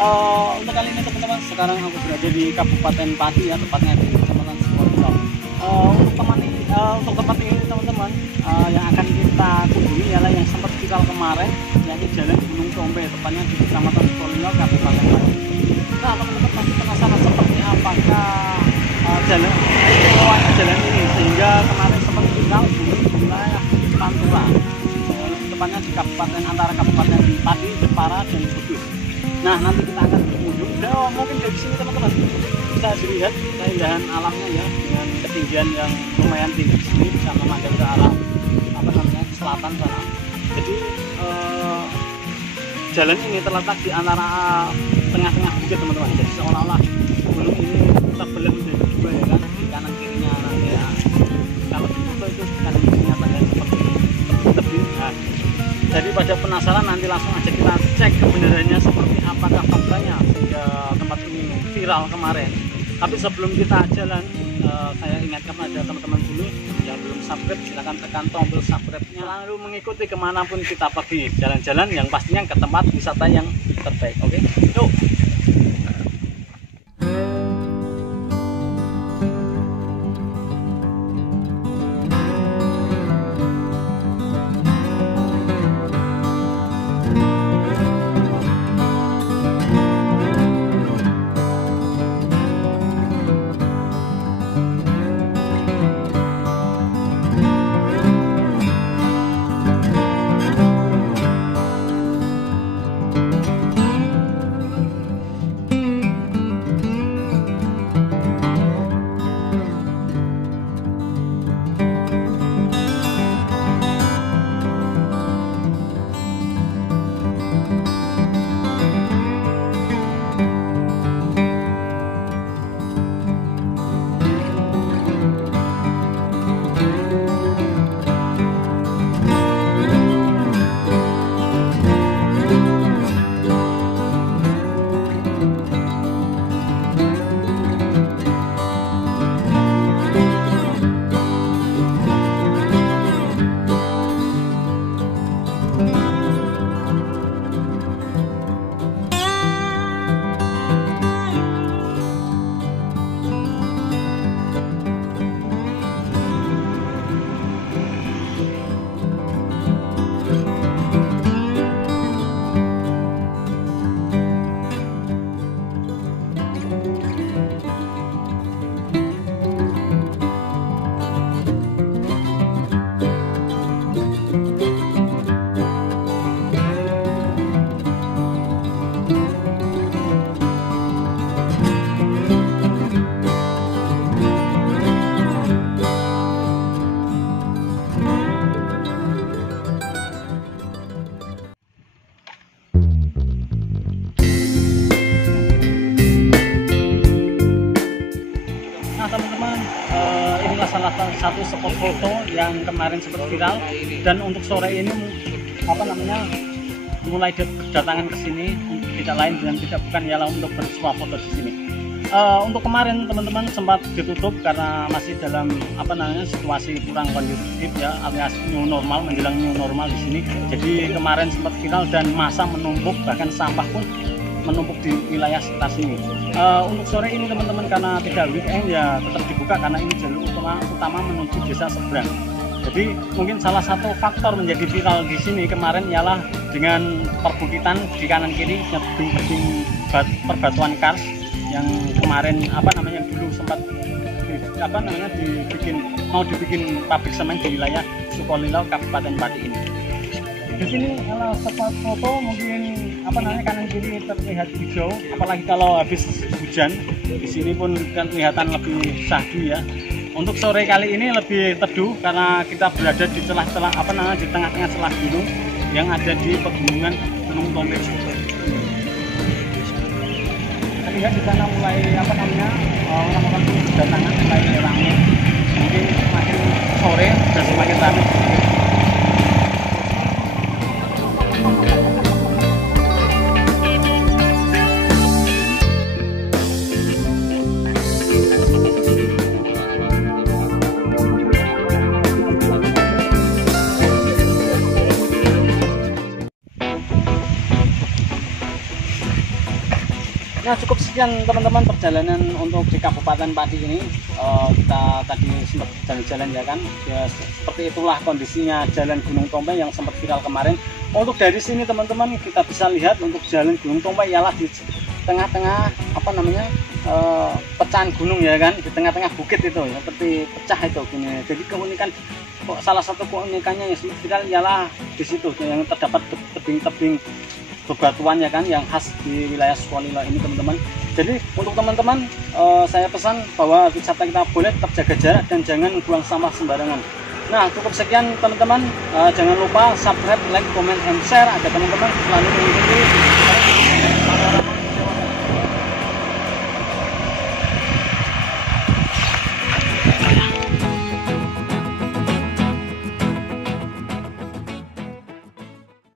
Untuk kali ini teman-teman, sekarang aku berada di Kabupaten Pati ya, tepatnya di Kecamatan Sukoharjo. Untuk tempat ini teman-teman, yang akan kita kunjungi ialah yang sempat viral kemarin, yaitu Jalan Gunung Tombe, tepatnya di Kecamatan Sukoharjo, Kabupaten Pati. Nah teman-teman pasti penasaran seperti apakah jalan ini, sehingga kemarin sempat viral di wilayah Pantura, tepatnya di antara Kabupaten Pati, Jepara, dan Kudus. Nah nanti kita akan berkunjung. Mungkin dari sini teman-teman bisa dilihat keindahan alamnya ya, dengan ketinggian yang lumayan tinggi di sini, bisa memandang ke arah selatan sana. Jadi jalan ini terletak di antara tengah-tengah bukit teman-teman. Jadi seolah-olah gunung ini terbelah menjadi dua ya kan, di kanan kirinya nanti ya. Kalau di foto itu kanan kirinya tanda seperti tebing. Nah, jadi pada penasaran, nanti langsung aja kita cek kebenarannya seperti apakah faktanya sehingga tempat ini viral kemarin. Tapi sebelum kita jalan, saya ingatkan pada teman-teman dulu yang belum subscribe, silahkan tekan tombol subscribe-nya, lalu mengikuti kemanapun kita pergi, jalan-jalan yang pastinya ke tempat wisata yang terbaik. Oke, yuk. Salah satu spot foto yang kemarin sempat viral, dan untuk sore ini mulai berdatangan ke sini tidak lain dan tidak bukan ialah untuk bersuah foto di sini. Untuk kemarin teman-teman sempat ditutup karena masih dalam situasi kurang kondusif ya, alias new normal, menjelang new normal di sini. Jadi kemarin sempat viral dan massa menumpuk, bahkan sampah pun menumpuk di wilayah sekitar sini. Untuk sore ini teman-teman, karena tidak weekend ya tetap dibuka karena ini jalur utama menuju desa seberang. Jadi mungkin salah satu faktor menjadi viral di sini kemarin ialah dengan perbukitan di kanan kiri, gedung-gedung perbatuan kars yang kemarin dulu sempat dibikin pabrik semen di wilayah Sukolilo, Kabupaten Pati ini. Di sini kalau spot foto mungkin kanan kiri terlihat hijau, apalagi kalau habis hujan. Di sini pun kan kelihatan lebih syahdu ya. Untuk sore kali ini lebih teduh karena kita berada di celah-celah di tengah-tengah celah gunung yang ada di pegunungan Gunung Tombe. Terlihat di sana mulai orang-orang berdatangan, mulai ramai. Mungkin semakin sore dan semakin ramai. Nah, cukup sekian teman-teman perjalanan untuk di Kabupaten Pati ini. Kita tadi sempat jalan-jalan ya kan. Ya, seperti itulah kondisinya jalan Gunung Tompai yang sempat viral kemarin. Untuk dari sini teman-teman kita bisa lihat untuk jalan Gunung Tompai ialah di tengah-tengah apa namanya pecahan gunung ya kan, di tengah-tengah bukit itu ya, seperti pecah itu gini. Jadi keunikan, salah satu keunikannya yang sempat viral ialah di situ yang terdapat tebing-tebing bebatuan ya kan, yang khas di wilayah Sukolilo ini teman-teman. Jadi untuk teman-teman saya pesan bahwa wisata kita boleh tetap jaga jarak dan jangan buang sampah sembarangan. Nah, cukup sekian teman-teman, jangan lupa subscribe, like, comment, and share agar teman-teman selalu mengikuti